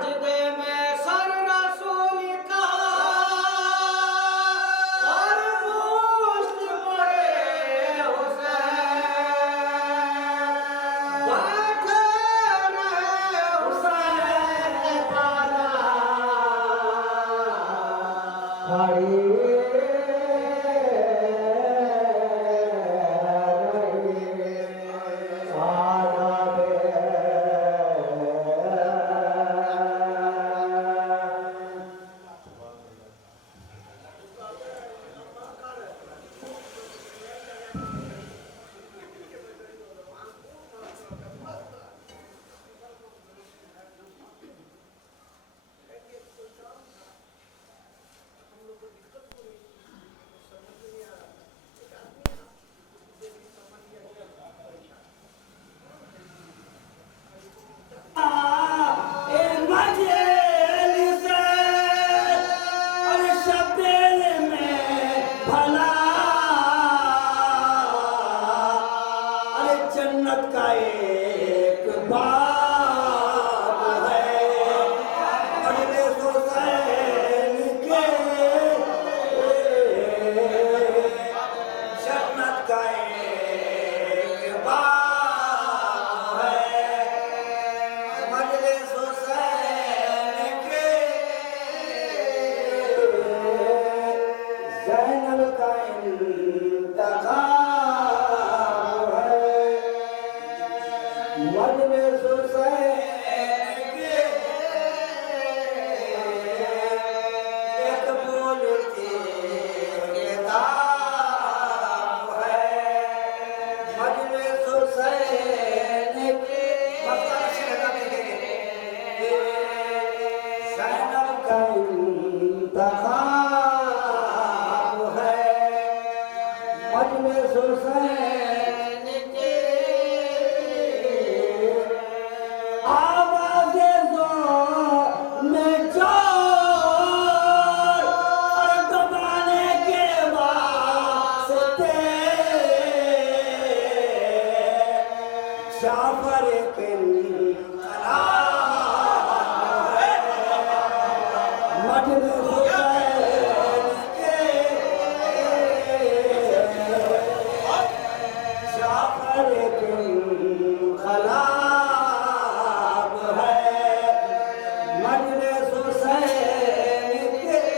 سجدے میں سر رسول کا اور پوشت پڑے حسین بیٹھے رہے حسین والا جنت کا ایک باب ہے مجلس حسین کے جنت کا ایک باب ہے مجلس حسین کے زینب کا انتخاب مجلس حسین کے ایک بولتی کتاب ہے مجلس حسین کے زینب کا انتخاب ہے مجلس حسین کے جعفر کے انقلاب ہے مجلس حسین کے جعفر کے انقلاب ہے مجلس حسین کے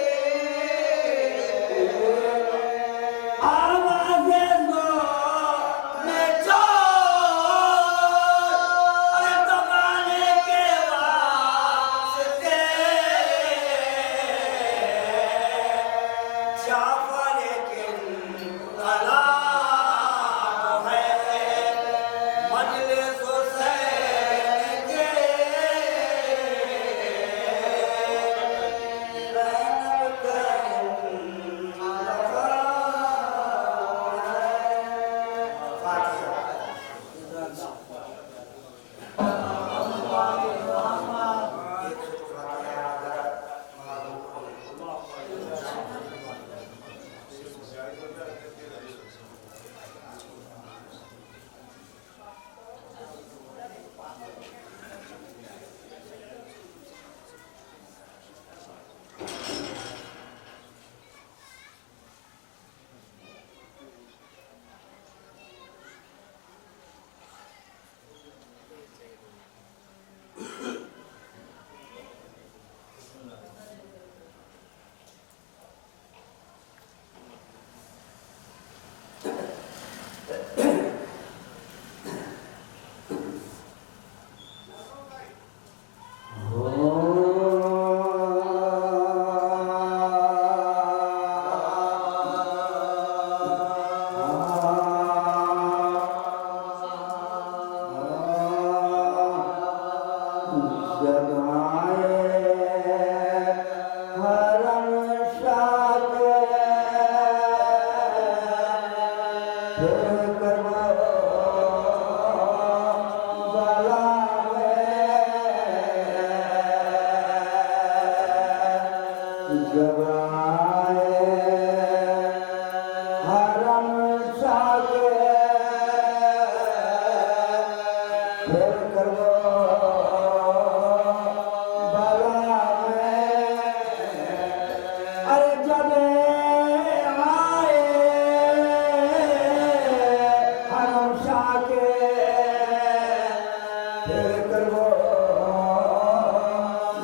پھر کرو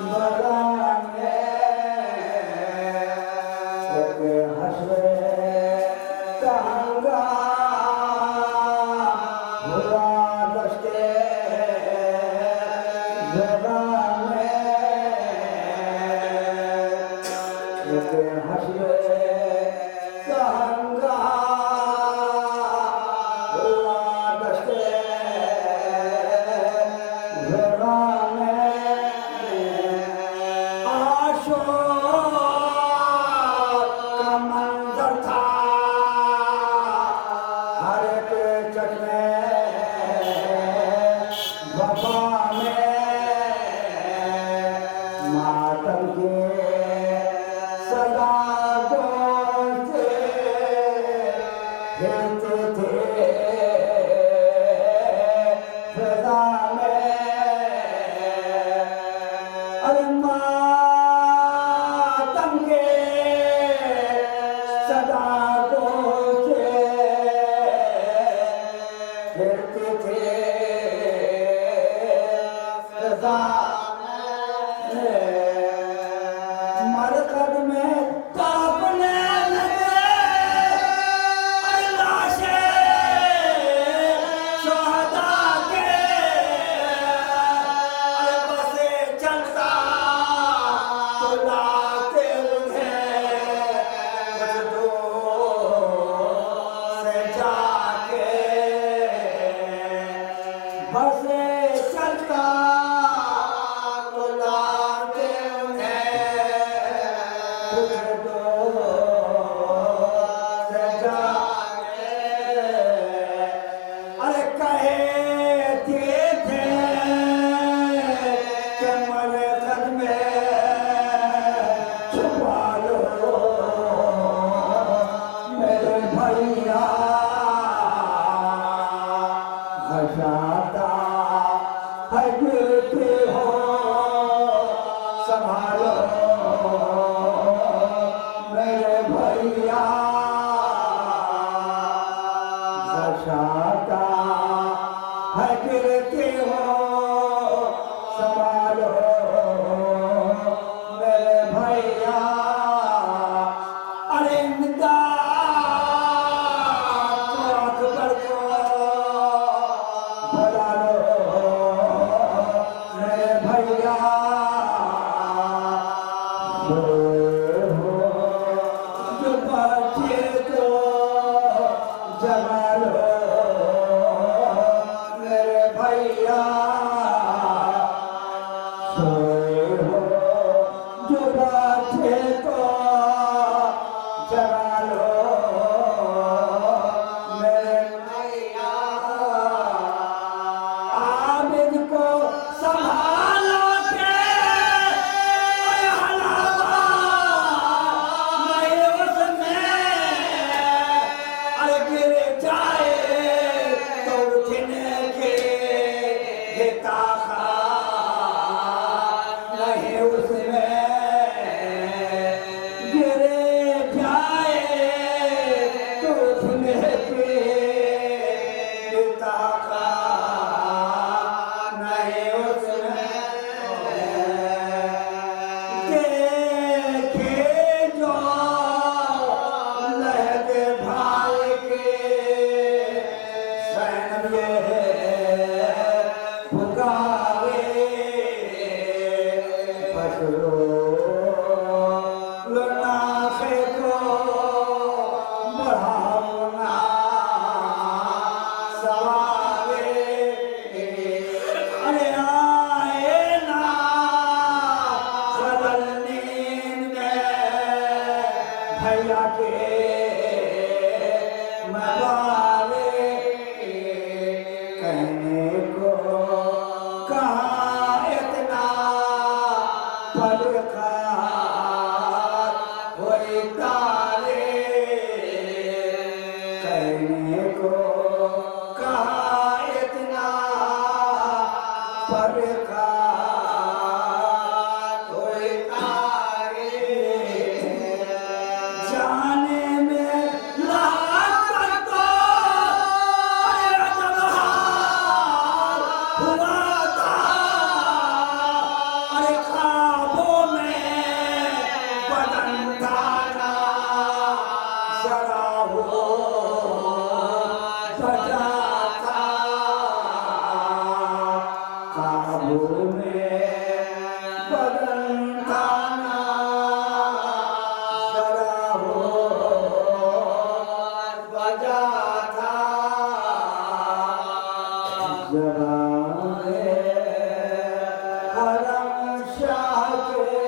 بلانے ایک حشر کہنگا ہوا دشتے زبانے ایک حشر کہنگا ہوا دشتے زبانے عاشور کا منظر تھا ہر ایک چشمے وفا میں ماتم کے صدا سے ہلتے تھے فضا میں ارے ماتم کے صدا سے ہلتے تھے فضا مرکز میں کانپنے لگے لاشیں شہداء کے بسے چلتا تو لاتے انہیں کچھ دور سے جا کے بسے چلتا تو لاتے انہیں کچھ دور سے جا کے ارے کہتے تھے کہ مرکز میں چھپا لو میرے بھیا گھساتا ہے گرتے ہو سنبھالو میرے بھیا گھساتا ہے گرتے ہو سنبھالو میرے بھیا ارے امداد کو اکبر کو بلا لو میرے بھیا جو بچے کو جگا لو میرے بھیا جو بچے کو جگا لو میرے بھیا عابد کو سنبھالو کے حلاوہ نہیں اس میں ارے گر جائے تو اٹھنے کے یہ طاقت نہیں اس میں گر جائے تو اٹھنے کے یہ طاقت نہیں اس میں دیکھے جو لہد بھائی کے سینب یہ پکارے بشرو لناخے کو بڑھاؤ نا سوارے ارے آئے نا خلل نیند میں بھیا کے مبارے کہنے کو کہاں اتنا پلکار ہوئی تارے کہنے کو کہاں اتنا پلکار ہوئی تارے جانے میں لاکھ تو ہوا जवाने हरम शाह के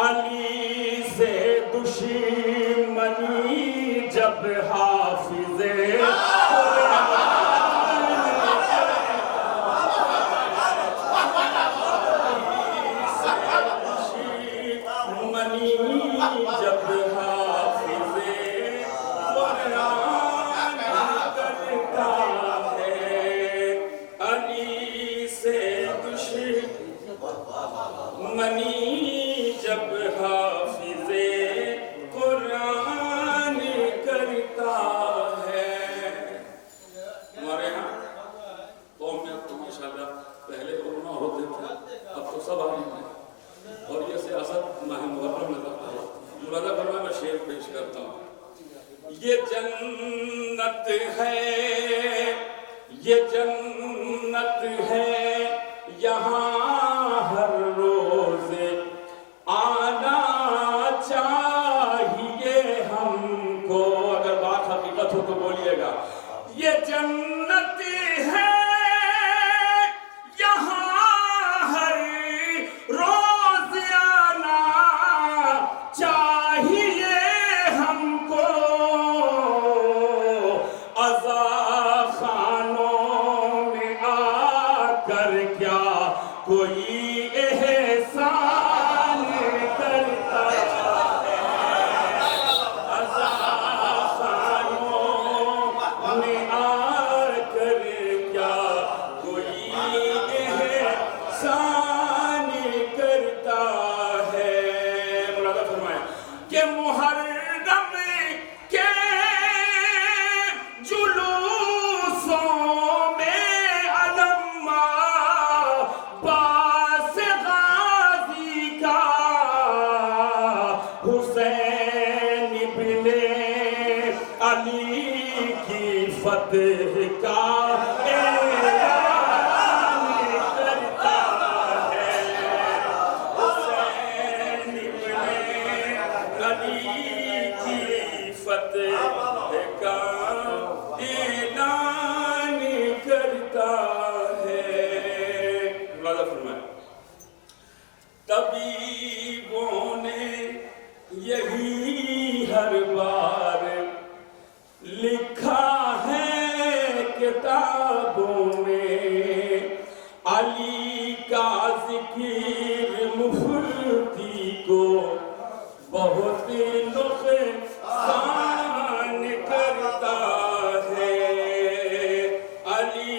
علی سے دشمنی جب ماہ محرم نظر مرادہ فرمائے میں شعر پیش کرتا ہوں. یہ جنت ہے، یہ جنت ہے، یہاں ہر روز آنا چاہیے ہم کو. اگر بات حقیقت ہو تو بولیے گا. یہ جنت ہے، یہاں ہر روز آنا چاہیے ہم کو. عزا خانوں میں آ کر کیا کوئی احسان کرتا ہے. عزا خانوں میں آ کر کیا کوئی احسان کرتا ہے. مرادہ فرمائیں کہ محرم کے جلوسوں میں علم عباس غازی کا، حسین ابن علی کی فتح کا اعلان کرتا ہے. حسین ابن علی کی فتح کا اعلان کرتا ہے. ملاحظہ فرمائیں طبیبوں نے یہی ہر بار لکھا ہے کتابوں میں، علی کا ذکر مفتی کو بہت نقصان کرتا ہے. علی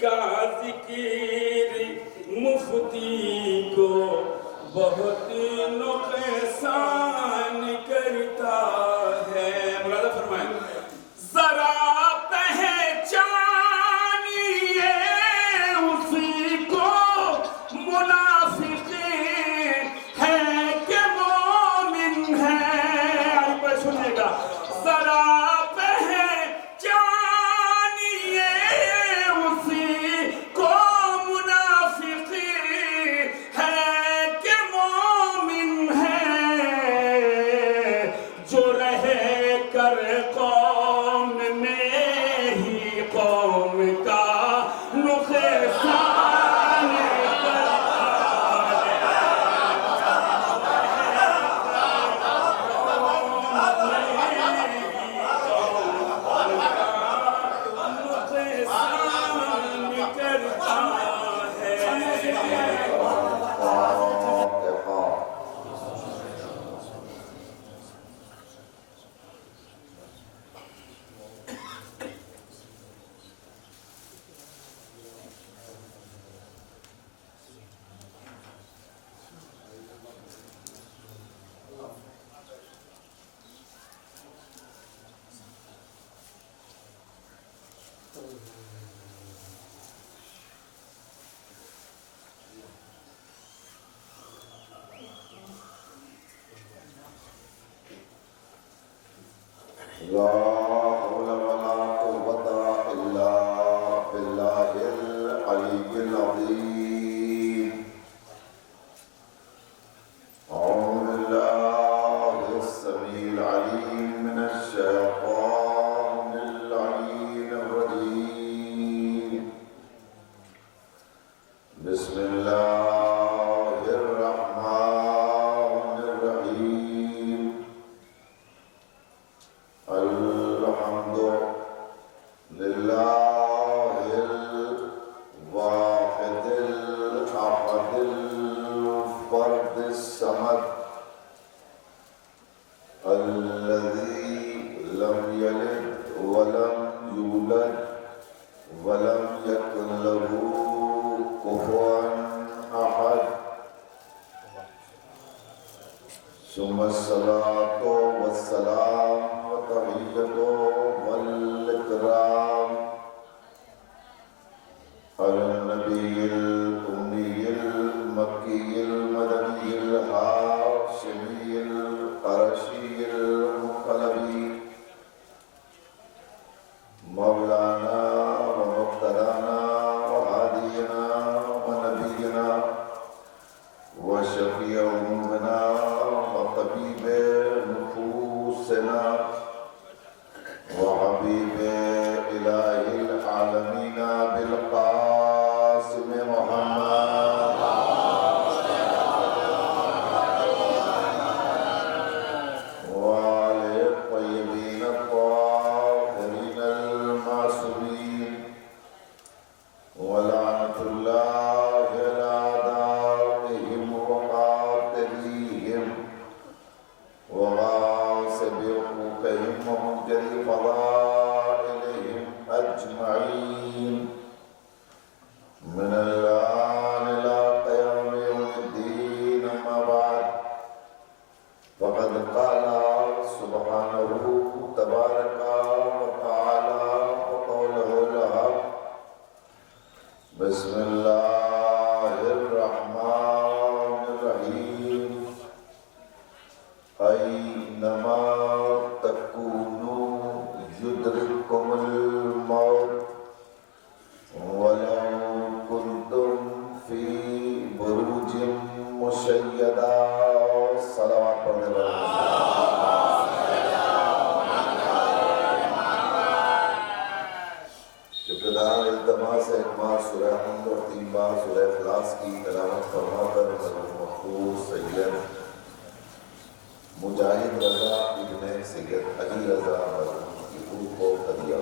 کا ذکر مفتی کو بہت نقصان کرتا ہے. مرادہ فرمائیں ذرا پہچانیے اسی کو، منافق ہے کہ مومن ہے. آئی پر سنیے گا. ذرا پہچانیے اسی کو، منافق ہے کہ مومن ہے، جو رہ کر قوم میں ہی قوم کا نقصان کرتا ہے. نقصان کرتا ہے. لا حول ولا قوة إلا بالله العلي العظيم. أعوذ بالله السميع العليم من الشيطان اللعين الرجيم. بسم الله الرحمن الرحيم. الحمد لله الواحد الأحد الفرد الصمد الذي لم يلد ولم يولد ولم يكن له كفوا أحد. ثم الصلاة والسلام والتحية والإكرام على النبي الأمي المكي المدني الحاشمي بالقاسم محمد وآل الطيبين الطاهرين المعصومين ولعنة الله على أعدائهم وقاتليهم وغاصب حقوقهم ومنكر فضائلهم أجمعين من الآن إلى قيام يوم الدين. أما بعد فقد قال سبحانه تبارك وتعالى وقوله الحق: بسم الله الرحمن الرحيم. أينما تكونوا يدرككم الموت ولو كنتم في بروج مشيدة. صلوات پڑھنے والے ابتداء التماس ایک بار سورہ حمد اور 3 بار سورہ اخلاص کی تلاوت فرما کر مخصوص سید مجاہد رضا ابن سید علی رضا کی روح کو ہدیہ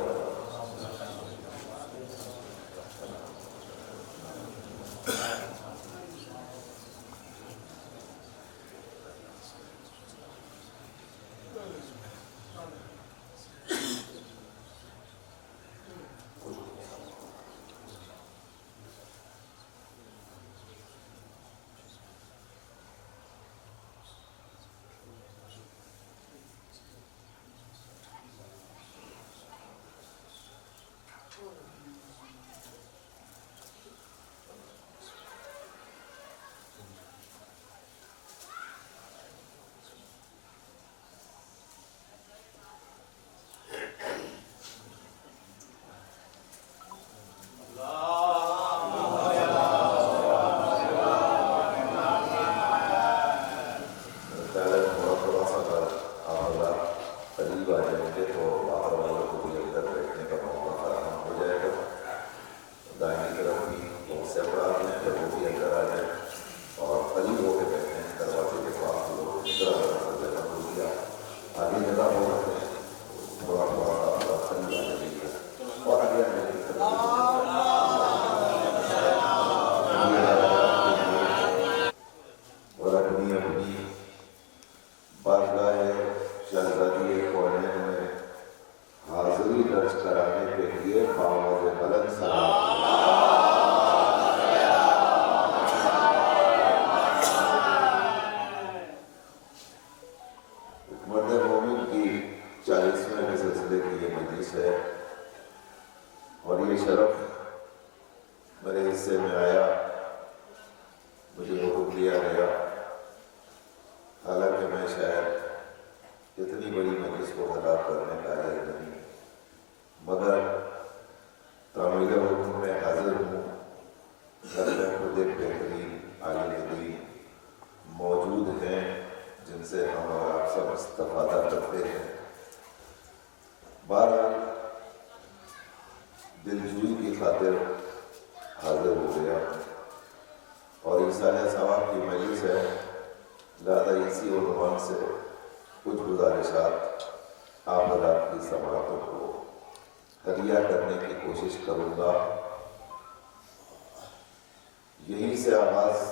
یہیں سے آغاز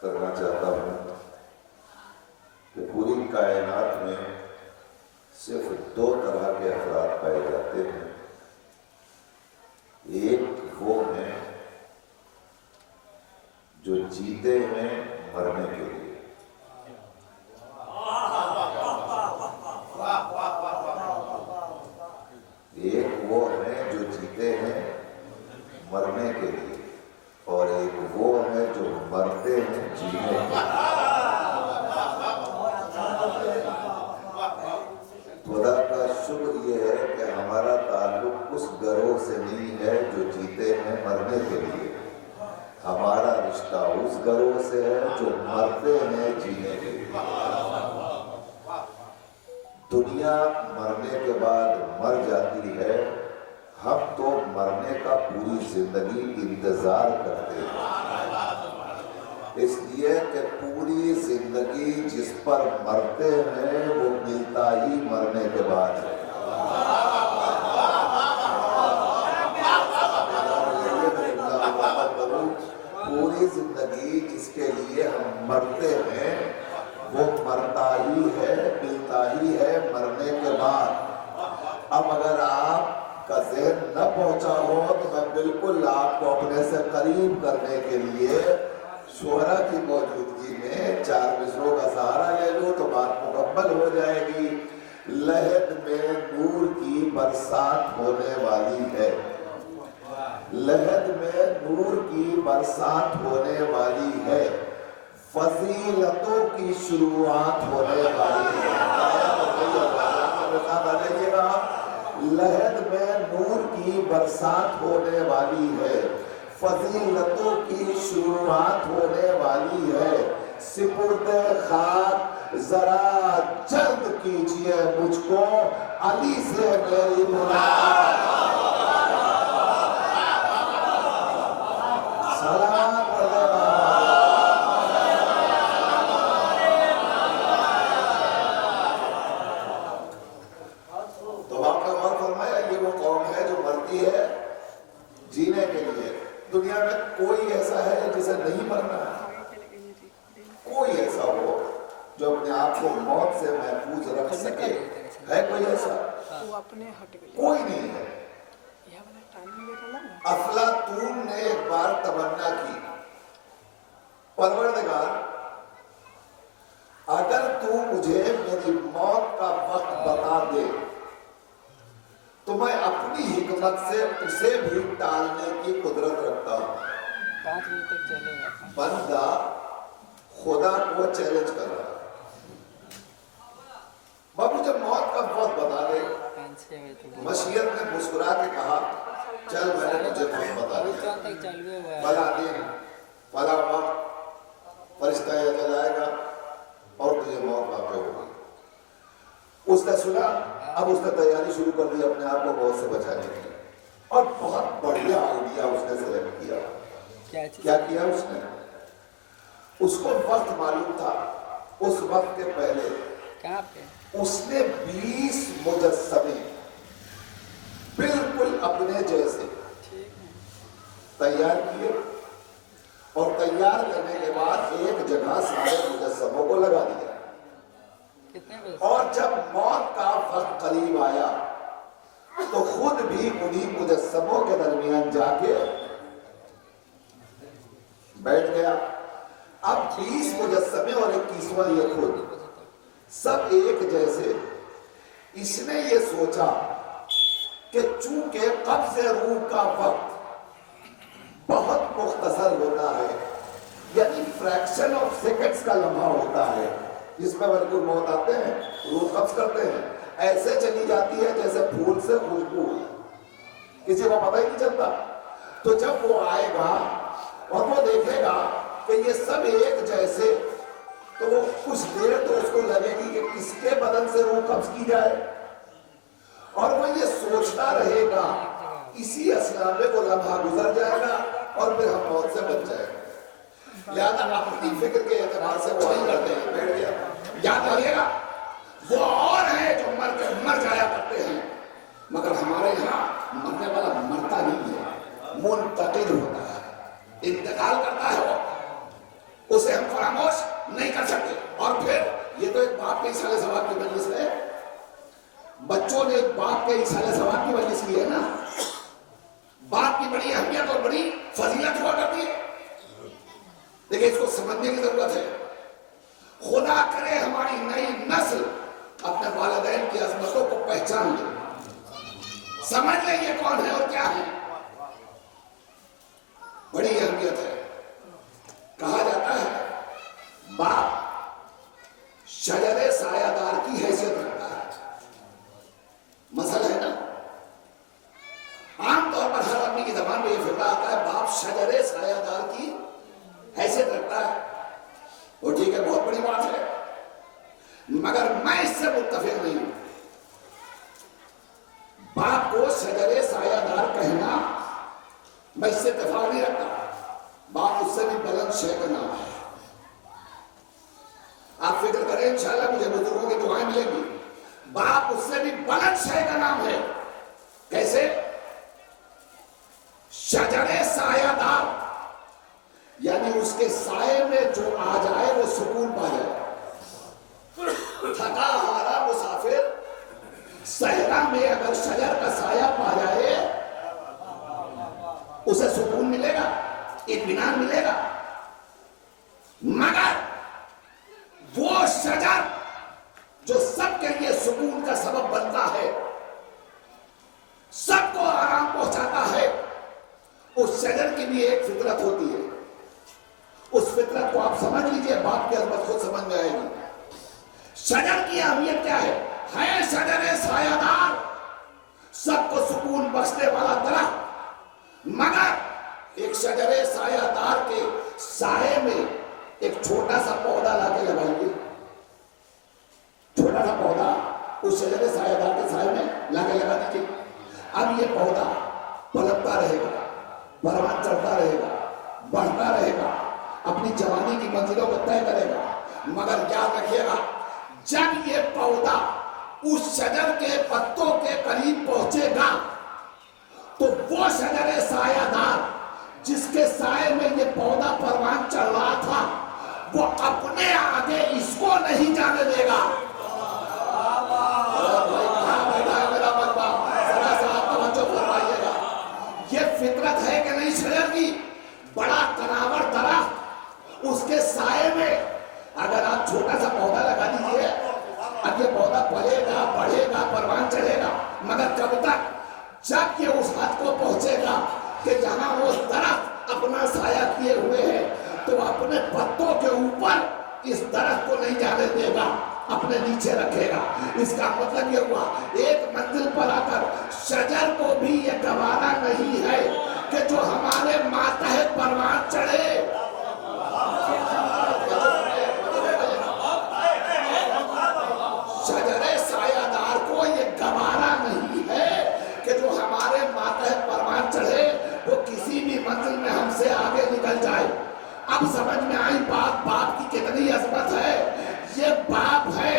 کرنا چاہتا ہوں کہ پوری کائنات میں صرف 2 طرح کے افراد پائے جاتے ہیں. ایک وہ ہیں جو جیتے ہیں مرنے کے لیے، ایک وہ ہیں جو جیتے ہیں مرنے کے لیے، اور ایک وہ ہے جو مرتے ہیں جینے کے لیے. خدا کا شکر یہ ہے کہ ہمارا تعلق اس گروہ سے نہیں ہے جو جیتے ہیں مرنے کے لیے، ہمارا رشتہ اس گروہ سے ہے جو مرتے ہیں جینے کے لیے. دنیا مرنے کے بعد مر جاتی ہے، ہم تو مرنے کا پوری زندگی انتظار کرتے ہیں، اس لیے کہ پوری زندگی جس پر مرتے ہیں وہ ملتا ہی مرنے کے بعد ہے۔ پوری زندگی جس کے لیے ہم مرتے ہیں وہ مرتا ہی ہے، ملتا ہی ہے مرنے کے بعد۔ اب اگر آپ کا ذہن نہ پہنچا ہو تو میں بالکل آپ کو اپنے سے قریب کرنے کے لیے شعراء کی موجودگی میں 4 مصروں کا سہارا لے لوں تو بات مکمل ہو جائے گی۔ لحد میں نور کی برسات ہونے والی ہے، لحد میں نور کی برسات ہونے والی ہے، فضیلتوں کی شروعات ہونے والی ہے۔ لحد میں نور کی برسات ہونے والی ہے، فضیلتوں کی شروعات ہونے والی ہے، سپرد خاک ذرا جلد کیجئے مجھ کو علی سے میری ملاقات۔ سلام علیکم۔ تو آپ نے غور فرمایا یہ وہ قوم ہے جو مرتی ہے جینے کے لیے۔ دنیا میں کوئی ایسا ہے جسے نہیں مرنا ہے؟ کوئی ایسا ہو جو اپنے آپ کو موت سے محفوظ رکھ سکے؟ ہے کوئی ایسا؟ کوئی نہیں ہے۔ افلاطون نے ایک بار تمنا کی، پروردگار اگر تو مجھے میری موت کا وقت بتا دے تو میں اپنی حکمت سے اسے بھی ٹالنے کی قدرت رکھتا ہوں۔ بندہ خدا کو چیلنج کر رہا ہے، مجھے موت کا وقت بتا دے۔ مشیت نے مسکرا کے کہا چل میں نے تجھے وقت بتا دیا، فلاں دن فلاں وقت فرشتہ چل آئے گا اور تجھے موت واقع ہوگی۔ اس نے سنا، اب اس نے تیاری شروع کر دی اپنے آپ کو موت سے بچانے کی، اور بہت بڑھیا آئیڈیا اس نے سلیکٹ کیا۔ کیا کیا اس نے؟ اس کو وقت معلوم تھا، اس وقت کے پہلے اس نے 20 مجسمے بالکل اپنے جیسے تیار کیے، اور تیار کرنے کے بعد ایک جگہ سارے مجسموں کو لگا دیا، اور جب موت کا وقت قریب آیا تو خود بھی انہی مجسموں کے درمیان جا کے بیٹھ گیا۔ اب 20 مجسمے اور 21واں یہ خود سب ایک جیسے۔ اس نے یہ سوچا کہ چونکہ قبض روح کا وقت بہت مختصر ہوتا ہے، یعنی فریکشن آف سیکنڈز کا لمحہ ہوتا ہے جس میں ملک الموت آتے ہیں، روح قبض کرتے ہیں، ایسے چلی جاتی ہے جیسے پھول سے خوشبو، کسی کو پتہ ہی نہیں چلتا۔ تو جب وہ آئے گا اور وہ دیکھے گا کہ یہ سب ایک جیسے، تو وہ کچھ دیر تو اس کو لگے گی کہ کس کے بدن سے روح قبض کی جائے، اور وہ یہ سوچتا رہے گا، اسی اثنا میں وہ لمحہ گزر جائے گا اور پھر ہم موت سے بچ جائے گا۔ لہذا اپنی فکر کے اعتبار سے وہی کرتے ہیں، بیٹھ گیا۔ یاد رکھیے گا وہ اور ہیں جو مر جایا کرتے ہیں، مگر ہمارے یہاں مرنے والا مرتا نہیں ہے، منتقل ہوتا ہے، انتقال کرتا ہے، وہ اسے ہم فراموش نہیں کر سکتے۔ اور پھر یہ تو ایک باپ کے ایصال ثواب کی مجلس ہے، بچوں نے ایک باپ کے ایصال ثواب کی مجلس کی ہے نا، باپ کی بڑی اہمیت اور بڑی فضیلت ہوا کرتی ہے، لیکن اس کو سمجھنے کی ضرورت ہے۔ خدا کرے ہماری نئی نسل اپنے والدین کی عظمتوں کو پہچان لے، سمجھ لے یہ کون ہے اور کیا ہے، بڑی اہمیت ہے۔ کہا جاتا ہے باپ شجر سایہ دار کی حیثیت رکھتا ہے، مسئلہ ہے نا، عام طور پر ہر آدمی کی زبان میں یہ فکر آتا ہے باپ شجر سایہ دار کی حیثیت رکھتا ہے، وہ ٹھیک ہے، بہت بڑی بات ہے، مگر میں اس سے متفق نہیں ہوں۔ बाप को शजरे सायादार कहना मैं इससे इत्तेफाक नहीं रखता। बाप उससे भी बुलंद शय का नाम है। आप फिक्र करें, इंशाल्लाह मुझे बुजुर्गों की दुआएं मिलेंगी। बाप उससे भी बुलंद शय का नाम है। कैसे? शजरे सायादार, यानी उसके साये में जो आ जाए वो सुकून पा जाए। थका हारा मुसाफिर सहरा में अगर शजर का साया पा जाए उसे सुकून मिलेगा, इत्मीनान मिलेगा। मगर वो शजर जो सबके लिए सुकून का सबब बनता है, सबको आराम पहुंचाता है, उस शजर की भी एक फितरत होती है। उस फितरत को आप समझ लीजिए, बाप की अजमत खुद समझ में आएगी। शजर की अहमियत क्या है? शजर सायादार, सबको सुकून बख्शने वाला दरख्त। मगर एक शजर सायादार के साये में एक छोटा सा पौधा लाके लगाइए। छोटा सा पौधा उस शजर सायादार के साये में लाके लगा दीजिए। अब ये पौधा पलटता रहेगा, परवान चढ़ता रहेगा, बढ़ता रहेगा, अपनी जवानी की मंजिलों को तय करेगा। मगर याद रखिएगा, जब ये पौधा उस शजर के पत्तों के करीब पहुंचेगा तो वो शजर सायादार जिसके साये में ये पौधा परवान चढ़ रहा था, वो अपने आगे इसको नहीं जाने देगा। ये फितरत है कि नहीं शजर की? बड़ा तनावर दरख्त, उसके साये में अगर आप छोटा सा पौधा लगा दीजिए, अब ये पौधा पलेगा, बढ़ेगा, परवान चढ़ेगा, मगर कब तक? जब ये उस हद को पहुंचेगा कि जहां वो दरख्त अपना साया किए हुए है, तो अपने पत्तों के ऊपर इस दरख्त को नहीं जाने देगा, अपने नीचे रखेगा। इसका मतलब ये हुआ, एक मंजिल पर आकर शजर को भी ये गवारा नहीं है कि जो हमारे मातहत परवान चढ़े। शजरे सायादार को ये गवारा नहीं है कि जो हमारे मातहत परवान चढ़े वो किसी भी मंजिल में हमसे आगे निकल जाए। अब समझ में आई बात, बाप की कितनी अजमत है। ये बाप है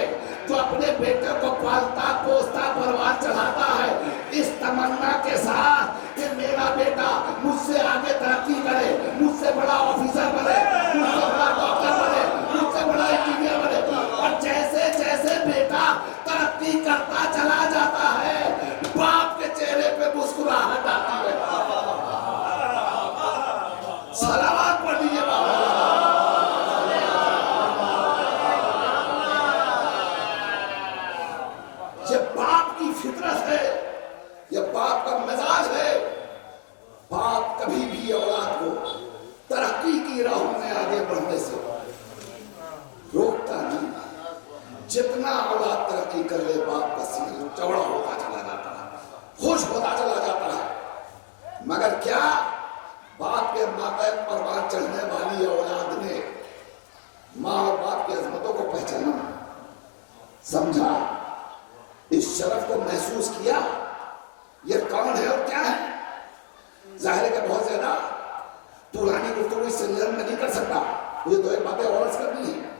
जो अपने बेटे को पालता पोसता परवान चढ़ाता है इस तमन्ना के साथ कि मेरा बेटा मुझसे आगे तरक्की करे, मुझसे बड़ा ऑफिसर बने, मुझसे बड़ा डॉक्टर बने, मुझसे बड़ा इंजीनियर बने। और जैसे जैसे बेटा तरक्की करता चला जाता है, बाप के चेहरे पे मुस्कुराहट आती है। सलावत पढ़ लीजिए बाबा। ये बाप की फितरत है, ये बाप का मिजाज है। बाप कभी भी औलाद को तरक्की की राहों में आगे बढ़ने से रोकता नहीं। जितना औलाद तरक्की कर ले, बाप का सीना चौड़ा होता चला जाता है, खुश होता चला जाता है। मगर क्या बाप के मातहत परवान चढ़ने वाली औलाद ने माँ और बाप की अजमतों को पहचाना, समझा, इस शरफ को महसूस किया, ये कौन है और क्या है? जाहिर है कि बहुत ज्यादा पुरानी गुफ्तगू इस सिलसिले में नहीं कर सकता, मुझे दो एक बातें और अर्ज करनी है।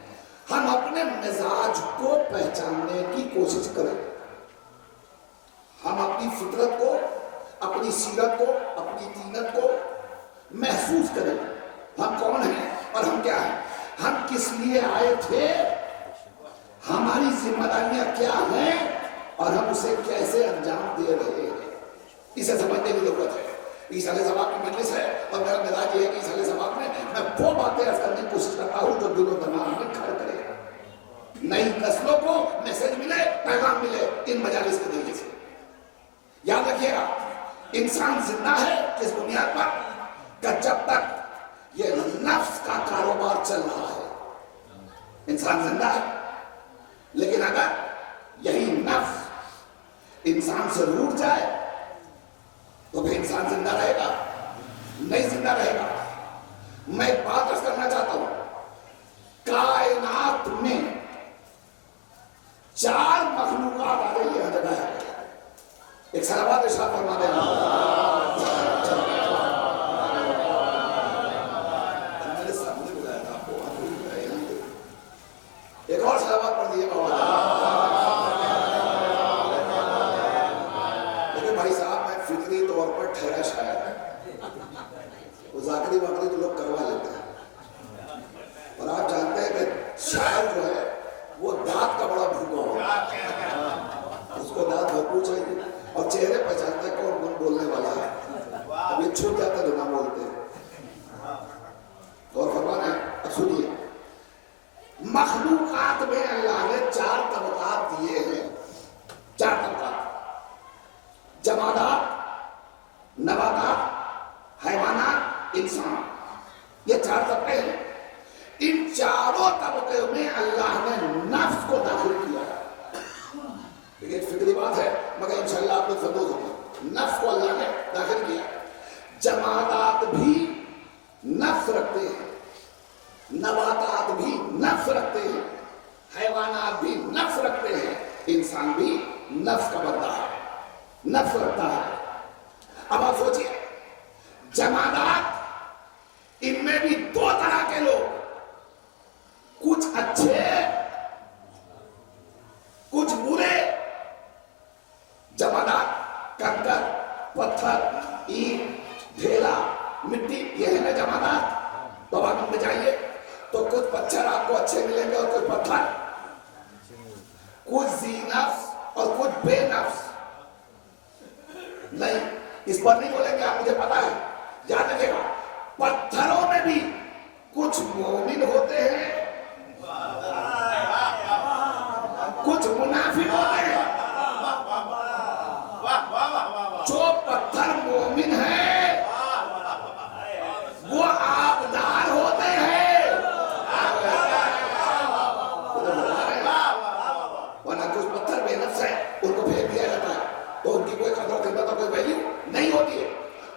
हम अपने मिजाज को पहचानने की कोशिश करें। हम अपनी फितरत को, अपनी सीरत को, अपनी दीनत को महसूस करें। हम कौन हैं और हम क्या हैं, हम किस लिए आए थे, हमारी जिम्मेदारियां क्या हैं और हम उसे कैसे अंजाम दे रहे हैं, इसे समझने की जरूरत है। इस साले सवाब की मजलिस है और मेरा मिजाज ये है कि इस साले सवाब में मैं वो बातें अर्ज करने की कोशिश करता हूँ जो दिलो दिमाग में घर करे, नई नस्लों को मैसेज मिले, पैगाम मिले इन मजालिस के जरिए से। याद रखिएगा, इंसान जिंदा है इस बुनियाद पर कि जब तक ये नफ्स का कारोबार चल रहा है, इंसान जिंदा है। लेकिन अगर यही नफ्स इंसान से रूठ जाए तो फिर इंसान जिंदा रहेगा? नहीं जिंदा रहेगा। मैं एक बात अर्ज करना चाहता हूं, कायनात में 4 मखलूकात आ गई है जगह है। एक सलावत चाकरी वाकरी तो लोग करवा लेते हैं, और आप जानते हैं कि शायर जो है वो दांत का बड़ा भूखा होगा, उसको दांत भरपूर चाहिए, और चेहरे पहचानता है कौन कौन बोलने वाला है। अब ये छूट जाता है तो ना बोलते हैं। और फरमाना है, अब सुनिए, मखलूकात में अल्लाह ने 4 तबकात दिए हैं, 4 तबकात, जमादात, नबातात, हैवानात, इंसान, ये 4 तबके हैं। इन चारों तबके में अल्लाह ने नफ्स को दाखिल किया। लेकिन फिक्री बात है, मगर इंशाअल्लाह आप लोग समझ होंगे, नफ्स को अल्लाह ने दाखिल किया। जमादात भी नफ्स रखते हैं, नबातात भी नफ्स रखते हैं, हैवानात भी नफ्स रखते हैं, इंसान भी नफ्स का बंदा है, नफ्स रखता है। अब आप सोचिए, जमादात, इनमें भी 2 तरह के लोग, कुछ अच्छे कुछ बुरे। जमादात, कंकर, पत्थर, ईंट, ढेला, मिट्टी, ये है ना जमादात। तो अब में जाइए तो कुछ पत्थर आपको अच्छे मिलेंगे और कुछ पत्थर, कुछ ज़ीनफ्स और कुछ बेनफ्स। नहीं, इस पर नहीं बोलेंगे आप, मुझे पता है, याद रखिएगा। पत्थरों में भी कुछ मोमिन होते हैं, कुछ मुनाफिक होते हैं। जो पत्थर मोमिन है वो आबदार होते हैं, वरना कुछ पत्थर बेनफ्स है, उनको फेंक दिया जाता है, तो उनकी कोई कदर कीमत और कोई वैल्यू नहीं होती है।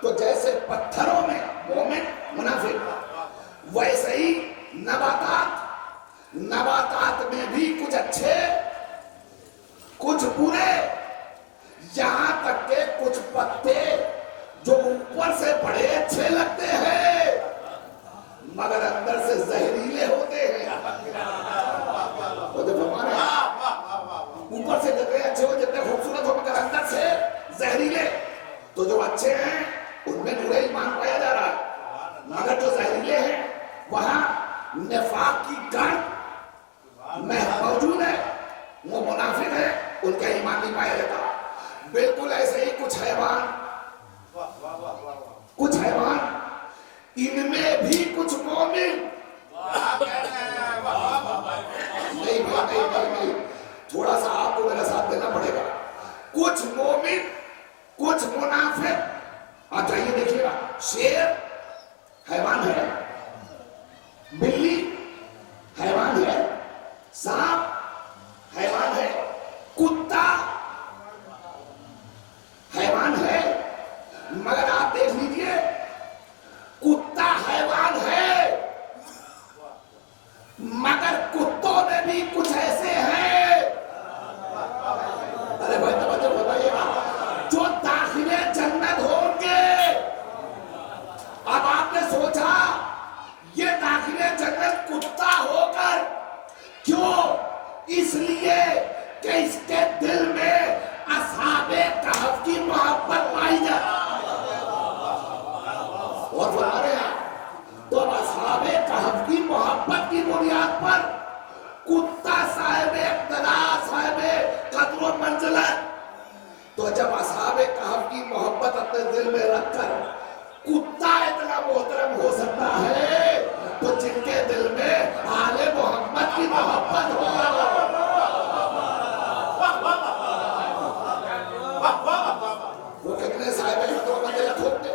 तो जैसे पत्थरों में मोमिन मुनाफिक, वैसे ही नबातात में भी कुछ अच्छे कुछ बुरे, यहां तक के कुछ पत्ते जो ऊपर से बड़े अच्छे लगते हैं मगर अंदर से जहरीले होते हैं। तो जब हमारे ऊपर से जितने अच्छे हो, जितने खूबसूरत हो, मगर अंदर से जहरीले, तो जो अच्छे हैं उनमें नूरे ईमान पाया जा रहा है, मगर जो जहरीले हैं वहां निफाक की गर्द में मौजूद है, वो मुनाफिक है, उनका ईमान नहीं पाया जाता। बिल्कुल ऐसे ही कुछ हैवान, इनमें भी कुछ मोमिन, नहीं, थोड़ा सा आपको मेरा साथ देना पड़ेगा। कुछ मोमिन, कुछ मुनाफिक। आप जाइए देखिएगा, शेर हैवान है, बिल्ली हैवान है, सांप हैवान है, कुत्ता हैवान है, मगर आप देख लीजिए, कुत्ता हैवान है, मगर कुत्तों में भी कुछ ऐसे हैं, अरे भाई तवज्जो बताइएगा, जो दाखिले जन्नत होंगे। अब आपने सोचा ये दाखिले जन्नत कुत्ता होकर, क्यों? इसलिए कि इसके दिल में असहाबे कहफ की मोहब्बत पाई जाती है। और फरमा रहे हैं, तो असहाबे कहफ की मोहब्बत की बुनियाद पर कुत्ता साहिबे इब्तिदा, साहिबे कद्र व मंजिलत। तो जब असहाबे कहफ की मोहब्बत अपने दिल में रखकर कुत्ता इतना मोहतरम हो सकता है, तो जिनके दिल में आले मोहम्मद की मोहब्बत हो, वो कितने साहिब कद्र व मंजिलत होते।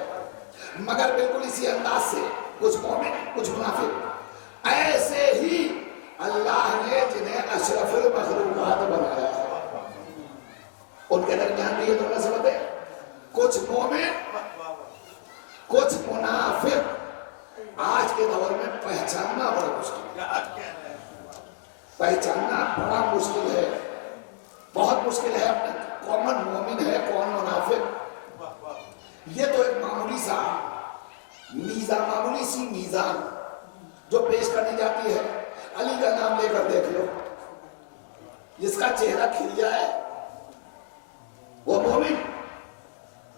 मगर बिल्कुल इसी अंदाज से कुछ मोमिन, कुछ मुनाफिक। ऐसे ही अल्लाह ने जिन्हें अशरफुल मखलूकात बनाया है, उनके दरमियान भी ये दोनों सबब है, कुछ मोमिन, कुछ मुनाफिक। आज के दौर में पहचानना बड़ा मुश्किल है, पहचानना बड़ा मुश्किल है, बहुत मुश्किल है। अपने कौन मोमिन है, कौन मुनाफिक, ये तो एक मामूली सी मीज़ान जो पेश करनी जाती है। अली का नाम लेकर देख लो, जिसका चेहरा खिल जाए वो मोमिन।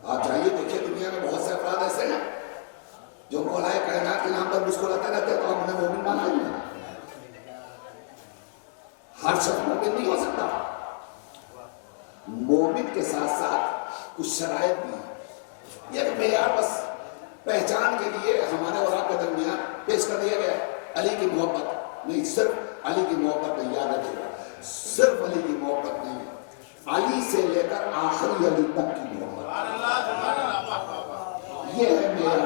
आप जाइए देखिए, दुनिया में बहुत से अफराद ऐसे हैं जो मौलाए अगर मुस्कुराते रहते तो हम उन्हें मोमिन माना ही नहीं। हर शख्स मोमिन नहीं हो सकता। मोमिन के साथ साथ कुछ शराइत भी है। एक मेयार बस पहचान के लिए हमारे और आपके दरमियान पेश कर दिया गया है। अली की मोहब्बत नहीं, सिर्फ अली की मोहब्बत नहीं, याद रखिएगा, सिर्फ अली की मोहब्बत नहीं, अली से लेकर आखिरी अली तक की मोहब्बत। ये है मेयार,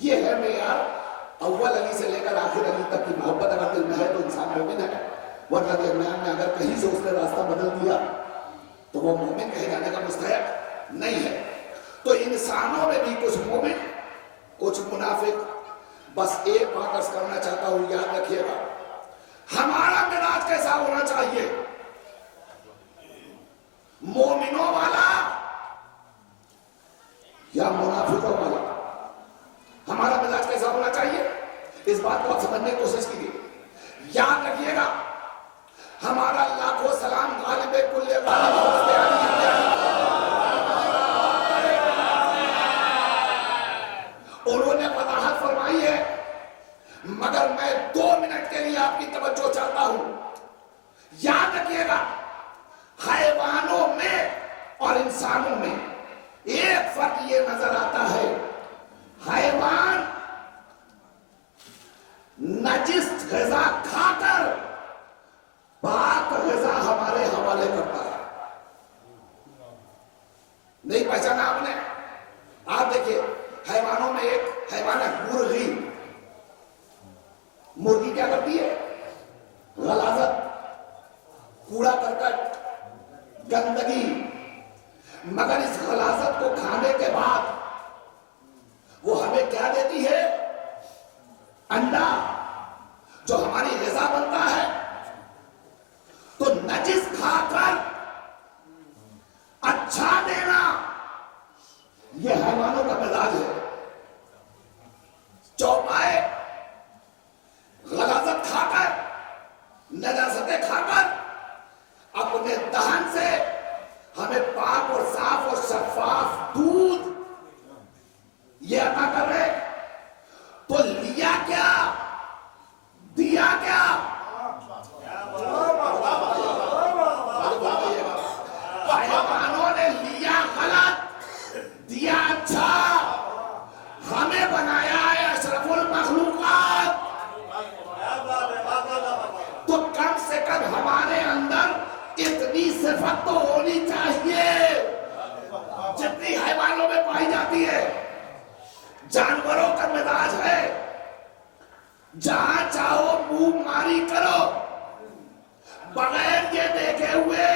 ये है मेयार। अव्वल अली से लेकर आखिर अली तक की मोहब्बत अगर दिल में है तो इंसान मोमिन है। वरना दरमियान में अगर कहीं से उसने रास्ता बदल दिया तो वो मोमिन कहे जाने का मुस्तहक नहीं है। तो इंसानों में भी कुछ मोमिन, कुछ मुनाफिक। बस एक बात अर्ज करना चाहता हूं, याद रखिएगा, हमारा मिजाज कैसा होना चाहिए? मोमिनों वाला या मुनाफिकों वाला? हमारा मिजाज कैसा होना चाहिए? इस बात को आप समझने की कोशिश कीजिए। याद रखिएगा, हमारा लाखों सलाम गालिबे कुल्ले वाला उन्होंने वजाहत फरमाई है, मगर मैं 2 मिनट के लिए आपकी तवज्जो चाहता हूं। याद रखिएगा, हैवानों में और इंसानों में एक फर्क ये नजर आता है, हैवान नजिस ग़िज़ा खाकर पाक ग़िज़ा हमारे हवाले करता है। नहीं पहचाना आपने? आप देखिए, हैवानों में एक हैवान है मुर्गी। मुर्गी क्या करती है? गलाज़त, कूड़ा करकट, गंदगी। मगर इस गलाज़त को खाने के बाद वो हमें क्या देती है? अंडा, जो हमारी ग़िज़ा बनता है। तो नजिस खाकर अच्छा देना, यह हैवानों का मिजाज है। चौपाए गलाज़त खाकर, नजासतें खाकर अपने दहन से हमें पाक और साफ और शफाफ दूध ये अता कर रहे, तो लिया क्या, दिया क्या? हैवानों ने लिया गलत, दिया अच्छा। हमें बनाया है अशरफुल मखलूकात। तो कम से कम हमारे अंदर इतनी सिफत तो होनी चाहिए जितनी हैवानों में पाई जाती है। जानवरों का मिजाज है, जहां चाहो मुंह मारी करो, बगैर ये देखे हुए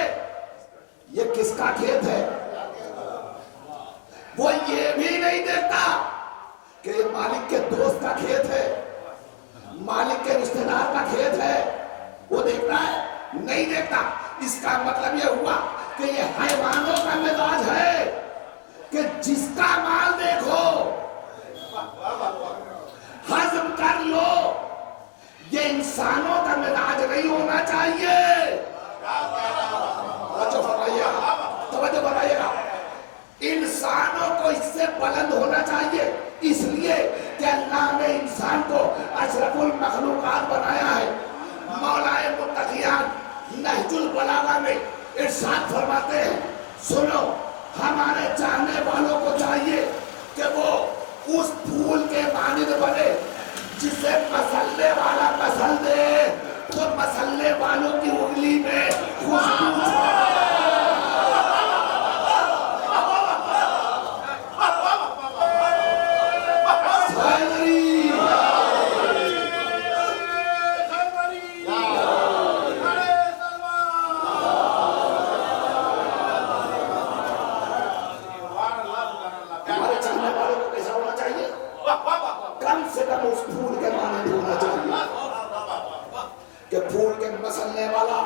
ये किसका खेत है। वो ये भी नहीं देखता कि ये मालिक के दोस्त का खेत है, मालिक के रिश्तेदार का खेत है। वो देख रहा है? नहीं देखता। इसका मतलब ये हुआ कि ये हैवानों का मिजाज है कि जिसका माल देखो हजम कर लो। ये इंसानों का मिजाज नहीं होना चाहिए। तवज्जो बनाइएगा, इंसानों को इससे बुलंद होना चाहिए। इसलिए कि अल्लाह ने इंसान को अशरफुल मखलूकात बनाया है। मौलाए मुत्तकियान नहजुल बलागा में इरशाद फरमाते हैं, सुनो, हमारे चाहने वालों को चाहिए कि वो उस फूल के मानिंद बने जिसे मसल्ले वाला पसंद है। तो मसल्ले वालों की उंगली में खुशबू उस फूल के माने होना चाहिए कि फूल के मसलने वाला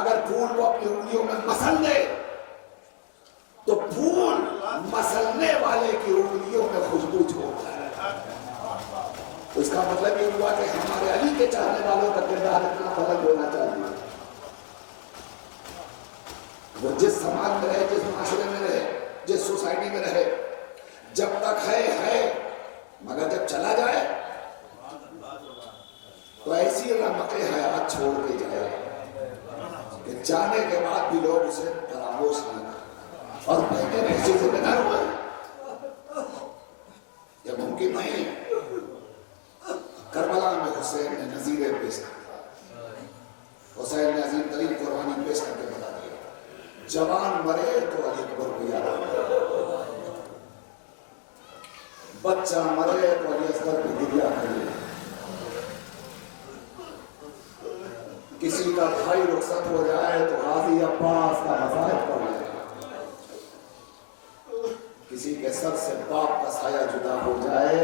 अगर फूल को अपनी उंगलियों में मसल दे तो फूल मसलने वाले की उंगलियों में खुशबू छोड़ता है। उसका मतलब ये हुआ कि हमारे अली के चाहने वालों का किरदार इतना बुलंद होना चाहिए। वो जिस समाज में रहे, जिस माशरे में रहे, जिस सोसाइटी में रहे, जब तक है मगर जब चला जाए मके हयात छोड़ के जाए कि जाने के बाद भी लोग उसे फरामोश न करें और पहले ऐसे जिम्मेदार हुए। यह मुमकिन नहीं है। करबला में हुसैन ने नजीरें पेश की। हुसैन ने अजीम तरीन कुर्बानी पेश करके बता दिया, जवान मरे तो अली अकबर को याद आए, बच्चा मरे तो अली असगर की गिरिया करे, किसी का भाई रुखसत हो जाए तो गाजी अब्बास का मज़ाहिर कर ले, किसी के सर से बाप का साया जुदा हो जाए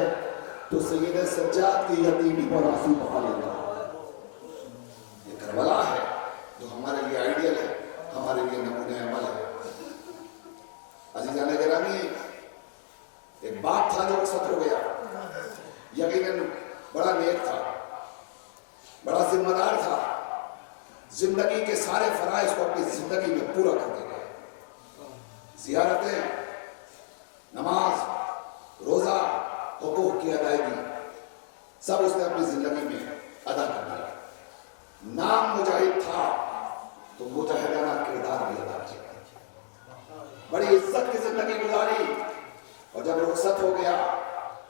तो सैयद सज्जाद की यतीमी पर आंसू बहा लेगा। ये करबला है जो हमारे लिए आइडियल है, हमारे लिए नमूने अमल है। अजीजान गिरामी, एक बाप था जो रुखसत हो गया, यकीनन बड़ा नेक था, बड़ा जिम्मेदार था, जिंदगी के सारे फराइज को अपनी जिंदगी में पूरा करते गए। जियारतें, नमाज, रोजा, हुकूक की अदायगी सब उसने अपनी जिंदगी में अदा कर दिया। नाम मुजाहिद था तो मुजाहिदाना किरदार भी अदा किया, बड़ी इज्जत की जिंदगी गुजारी, और जब रुखसत हो गया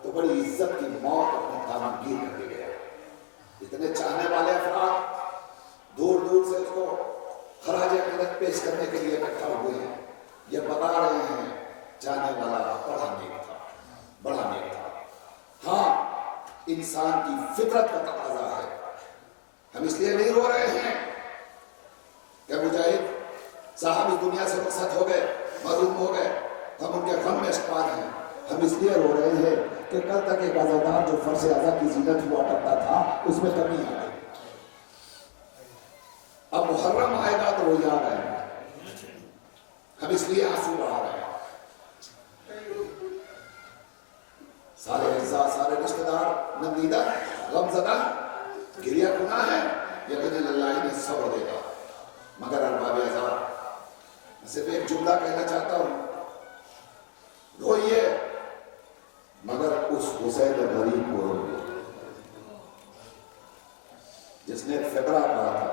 तो बड़ी इज्जत की मौत अपने दामनगीर करके गया। इतने चाहने वाले अफराद दूर दूर से उसको खराज अकीदत पेश करने के लिए इकट्ठा हुए हैं। ये बता रहे हैं जाने वाला बड़ा नेक था, बड़ा नेक था। हाँ, इंसान की फितरत का तकाजा है। हम इसलिए नहीं रो रहे हैं कि मुजाहिद साहब इस दुनिया से रुखसत हो गए, महरूम हो गए, हम उनके गम में शिकार हैं। हम इसलिए रो रहे हैं कि कल तक एक आज़ादार जो फर्श आज़ा की जीनत हुआ करता था उसमें कमी आ गई। अब मुहर्रम आएगा तो वो याद आएगा, हम इसलिए आंसू बहा रहे हैं। सारे अज़ा, सारे रिश्तेदार नंदीदा, गमज़दा, गिरिया गुनाह है, यकीनन अल्लाह ने सब्र देगा। मगर अरबाब अज़ा, सिर्फ एक जुमला कहना चाहता हूँ, रोइए मगर उस हुसैन गरीब को रोइए जिसने एक फिक्रा कहा था,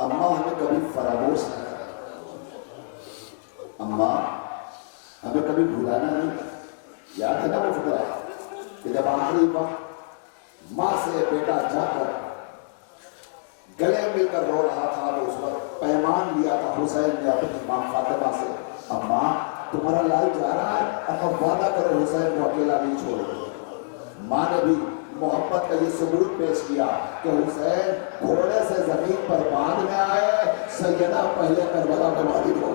अम्मा हमें कभी फरामोश न करना, अम्मा हमें कभी भुलाना नहीं। याद है ना वो फिक्रा कि जब आखिरी वक्त माँ से बेटा जाकर गले मिलकर रो रहा था तो उस पर पैमान लिया था हुसैन ने अपनी माँ फातिमा से, अम्मा तुम्हारा लाल जा रहा है, अब वादा करो हुसैन को अकेला नहीं छोड़ोगे। माँ ने भी मोहब्बत का ये सबूत पेश किया कि हुसैन घोड़े से जमीन पर बांध में आए, सैयदा पहले करबला में वालिद हो।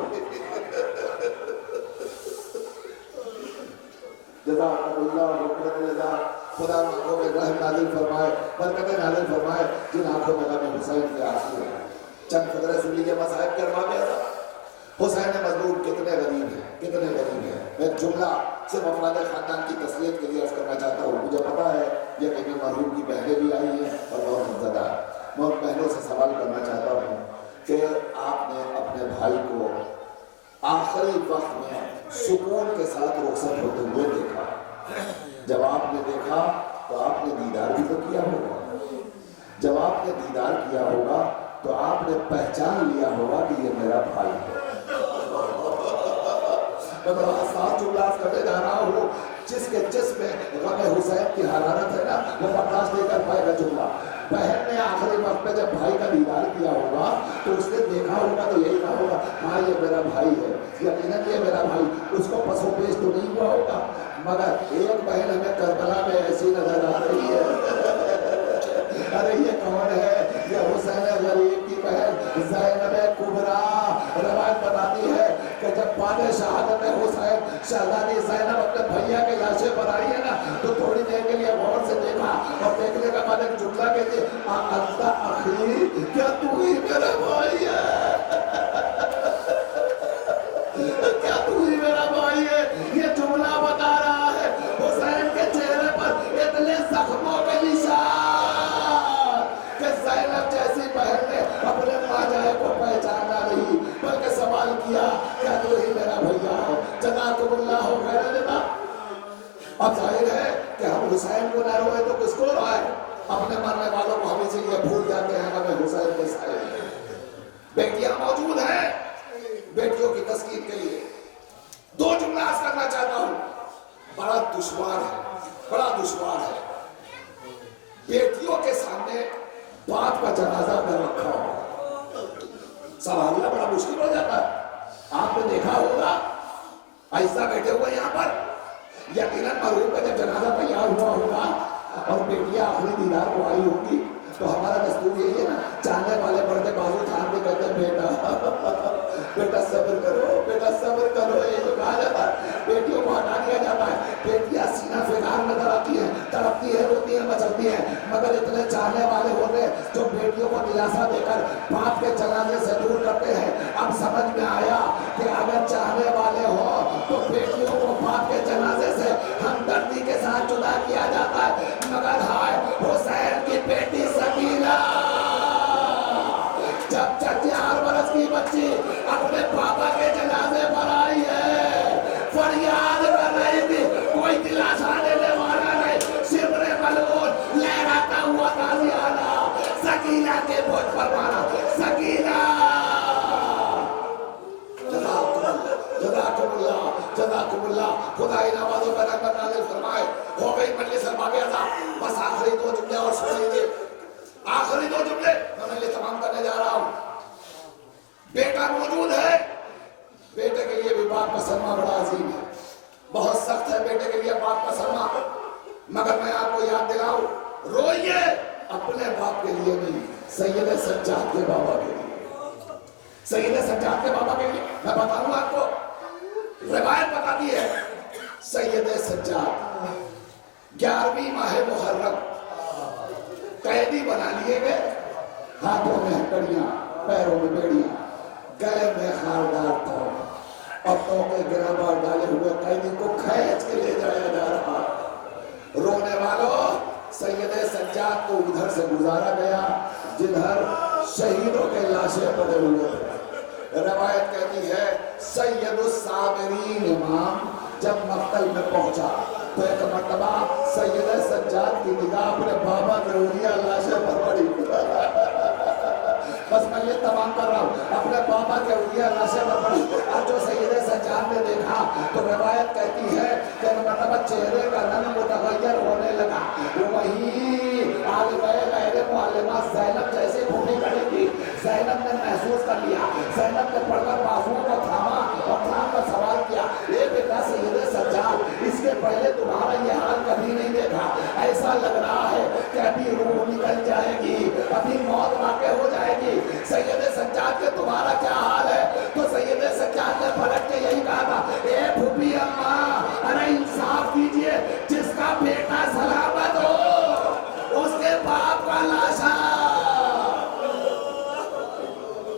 खुदा आंखों में रहम नाज़िल फरमाए, बरकतें नाज़िल फरमाए जिन आंखों में गम हुसैन के आंसू हैं। चंद फिक्रे सुन लीजिए मसाइब के अरबाब अज़ा। हुसैन मजलूम कितने गरीब हैं, कितने गरीब हैं। मैं जुमला सिर्फ अपने खानदान की तस्लीत के लिए अर्ज करना चाहता हूँ। मुझे पता है ये कहीं मरहूम की बहनें भी आई हैं और बहुत इज्जतदा है। मैं उन बहनों से सवाल करना चाहता हूँ कि आपने अपने भाई को आखिरी वक्त में सुकून के साथ रुखसत होते हुए देखा, जब आपने देखा तो आपने दीदार भी तो किया होगा, जब आपने दीदार किया होगा तो आपने पहचान लिया होगा कि ये मेरा भाई है। मैं बड़ा साफ जुमला करने जा रहा हूँ, जिसके जिसमें गम हुसैन की हरारत है ना, वो बर्दाश्त नहीं कर पाएगा जुमला। बहन ने आखिरी वक्त में जब भाई का दीदार किया होगा तो उसने देखा होगा तो यही कहा होगा, हाँ ये मेरा भाई है, यकीनन ये मेरा भाई। उसको पसोपेश तो नहीं हुआ होगा, मगर एक बहन हमें करबला में ऐसी नजर आ रही है, अरे ये कौन है? ये हुसैन गरीब की बहन ज़ैनब कुबरा। रवायत बताती है कि जब पाने शहादत हुसैन शहजादी ज़ैनब अपने भैया के लाशे पर आई है ना, तो थोड़ी देर के लिए गौर से देखा और देखने का बाद एक जुमला कहती है, अंता अखी, क्या तू ही मेरा भाई है? क्या तू ही मेरा भाई है? ये जुमला बता रहा है हुसैन के चेहरे पर इतने जख्मों के निशान कि ज़ैनब जैसी बहन ने अपने माजाए को पहचाना नहीं, बल्कि सवाल किया, क्या तू ही मेरा भैया है? जज़ाकुमुल्लाह खैरन। अब जाहिर है कि हम हुसैन को ना रोए तो किसको रोए? अपने मरने वालों को हम इसीलिए भूल जाते हैं हमें हुसैन के साए में। बेटियां मौजूद हैं, बेटियों की तस्कीन के लिए दो जुमला अर्ज करना चाहता हूं। बड़ा दुश्वार है बेटियों के सामने बाप का जनाजा कर रखा हो, संभालना बड़ा मुश्किल हो जाता है। आपने देखा होगा ऐसा बैठे हुए यहाँ पर, यकीनन मरहूम का जब जनाजा तैयार हुआ होगा और बेटियां आखिरी दीदार को आई होगी, तो हमारा दस्तूर यही है ना, चाहने वाले बढ़ते बाजू थाम के कहते हैं बेटा सब्र करो, ये जो कहा जाता है बेटियों को हटा दिया जाता है। बेटियां सीना फिगार नजर आती है, तड़पती है, रोती है, मचलती है, मगर इतने चाहने वाले होते जो बेटियों को दिलासा देकर बाप के जनाजे से दूर करते हैं। अब समझ में आया कि अगर चाहने वाले हो तो बेटियों को बाप के जनाजे से हमदर्दी के साथ जुदा किया जाता है। मगर हाय हुसैन की बेटी सकीना, जब 4 बरस की बच्ची अपने पापा के जनाजे पर आई है, फरियाद कर रही थी, कोई दिलासा देने वाला नहीं, सिमरे बलून लहराता हुआ ताजियाना सकीना के बोझ पर मारा। सकीना जज़ाकुमुल्लाह, खुदा इनामतों का रहमत नाज़िल फरमाए। हो गई मजलिस बाक़ियादा, बस आखिरी 2 जुमले और सुन लीजिए, आखिरी 2 जुमले मैं मजलिस तमाम करने जा रहा हूँ। बेटा मौजूद है, बेटे के लिए भी बाप का सरमा बड़ा अजीम है, बहुत सख्त है बेटे के लिए बाप का सरमा। मगर मैं आपको याद दिलाऊं, रोइए अपने बाप के लिए नहीं, सैयद सज्जाद के बाबा के लिए, सैयद सज्जाद के बाबा के लिए। मैं बताऊं आपको, रिवायत बताती है सैयद सज्जाद 11वीं माह मुहर्रम कैदी बना लिए गए, हाथों में हथकड़ियां, पैरों में बेड़ियां, गले में खारदार था और टोके गिराबार डाले हुए कैदी को खींच के ले जाया जा रहा। रोने वालों, सैयद सज्जाद को उधर से गुजारा गया जिधर शहीदों के लाशें पड़े हुए थे। रवायत कहती है सैयदुस साबिरीन इमाम जब मक्तल में पहुंचा तो एक मर्तबा सैयद सज्जाद की निगाह अपने बाबा के उंगलियां लाशें पर पड़ी। बस मैं ये तमाम कर रहा हूँ, अपने बाबा के उंगलियां लाशें पर पड़ी। और जो सैयद सज्जाद ने देखा तो रवायत कहती है कि मर्तबा चेहरे का रंग मुतगय्यर होने लगा। वही ज़ैनब जैसे भूमि खड़ी थी, ज़ैनब ने महसूस कर लिया, ज़ैनब ने पढ़कर बाजुओं को थामा और थाम कर सवाल किया, ए बेटा सैयद सज्जाद, इसके पहले तुम्हारा ये हाल कभी नहीं देखा, ऐसा लग रहा है कि अभी रूह निकल जाएगी, अभी मौत वाक़ई हो जाएगी। सैयद सज्जाद के तुम्हारा क्या हाल है? तो सैयद सज्जाद ने पलट के यही कहा था, ए फूफी अम्मा, अरे इंसाफ कीजिए, जिसका बेटा सलामत हो उसके बाप का लाशा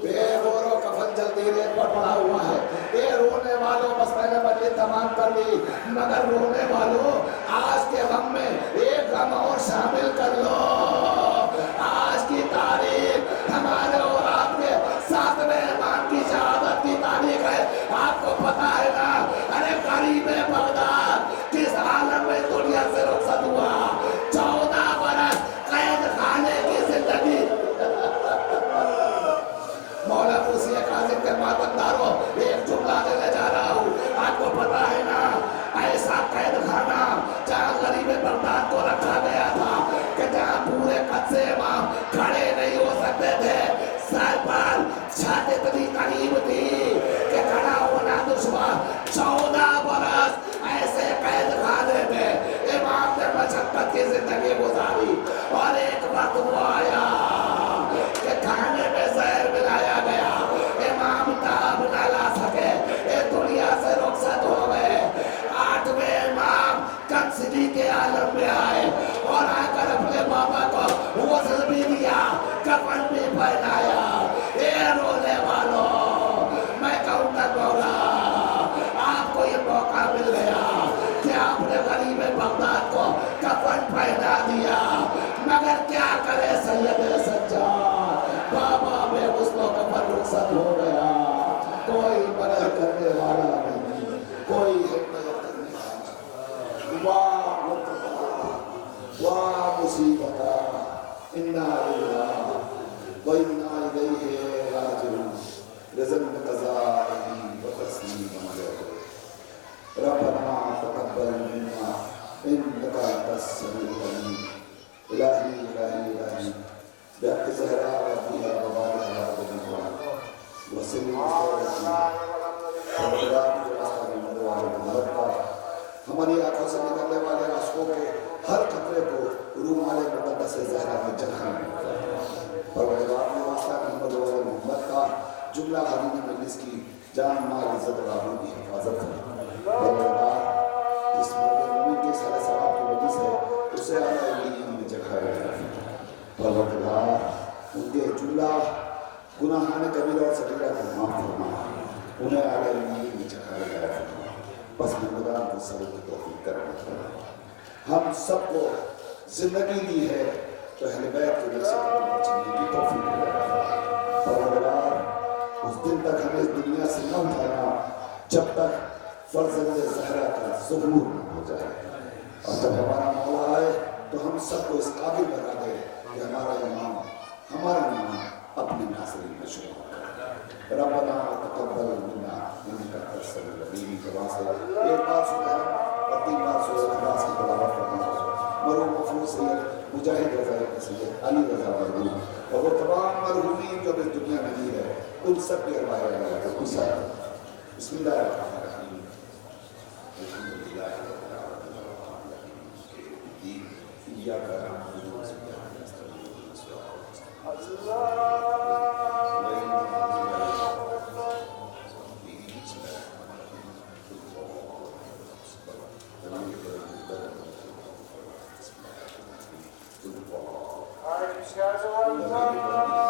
बेगोरो कफन जल्दी रेत पर पड़ा हुआ है। ये रोने वालों, बस मैंने मजलिस तमाम कर ली, मगर रोने वालों आज के गम में एक गम और शामिल कर लो। आज की तारीख हमारे और आपके 7वें इमाम की शहादत की तारीख है। आपको पता है ना, अरे करीब बगदाद किस आलम में दुनिया से रुखसत हुआ, 14 बरस कैद खाने की जिंदगी। मौला मूसी कासिम के मातमदारों, एक जुमला देने जा रहा हूँ। आपको पता है ना, ऐसा कैद खाना जहाँ गरीब बगदाद को रखा गया था कि जहाँ पूरे कद से इमाम खड़े नहीं हो सकते थे, सर पर छत इतनी करीब थी कि खड़ा होना दुश्वार। 14 बरस ऐसे कैद खाने में इमाम ने मशक्कत की जिंदगी गुजारी और एक वक्त वो आया कि खाने में जहर मिलाया गया, इमाम ताब न ला सके, ये दुनिया से रुखसत हो गए। 8वें इमाम कब्ज़ी के आलम में आए और आकर अपने बाबा को गुस्ल भी दिया, कफन भी पहनाया। ये रोने वालों, मैं कहूँगा मौला आपको ये मौका मिल गया कि आपने गरीब बगदाद को कफन पहना ومصيبتا إنا لله وإنا إليه راجعون رضا بقضائه وتسليم أمره ربنا تقبل منا إنك أنت السميع العليم إلهي إلهي إلهي بحق زهراء ربها وبارها وبدنها وسلم ہماری آنکھوں سے نکلنے والے آنسوؤں کے ہر قطرے کو روح علیہ مقدس زہرا میں جھلکانا پروردگار نے واسطہ محمد و محمد کا جملہ حدیث مجلس کی جان مال عزت و آبرو کی حفاظت ہے پروردگار جس مرد مومن کے سارے ثواب کی وجہ سے اسے اعلیٰ علیہ میں جگہ گیا پروردگار ان کے جملہ گناہان کبیرہ اور صغیرہ کو معاف فرما انہیں اعلیٰ علیہ میں جگہ گیا بس بندگان کو صبر کی توفیق کرنا ہم سب کو زندگی دی ہے تو اہل بیت کے لیے سب کو بچنے کی توفیق کرنا پروردگار اس دن تک ہمیں اس دنیا سے نہ اٹھانا جب تک فرزند زہرا کا ظہور نہ ہو جائے اور جب ہمارا مولا آئے تو ہم سب کو اس قابل بنا دے کہ ہمارا امام ہمارا نام اپنے ناصرین میں شروع ربنا تقبل منا انك انت السميع العليم زبان سے ایک بار سنا اور تین بار سورہ اخلاص کی تلاوت کرنا مرحوم مفروض سید مجاہد رضا سید علی رضا مرحوم اور وہ تمام مرحومین جو اس دنیا میں نہیں ہے ان سب کی ارواح اللہ کا خوشا بسم اللہ الرحمن الرحیم الحمدللہ رب العالمین ایاک نعبد و ایاک نستعین Guys,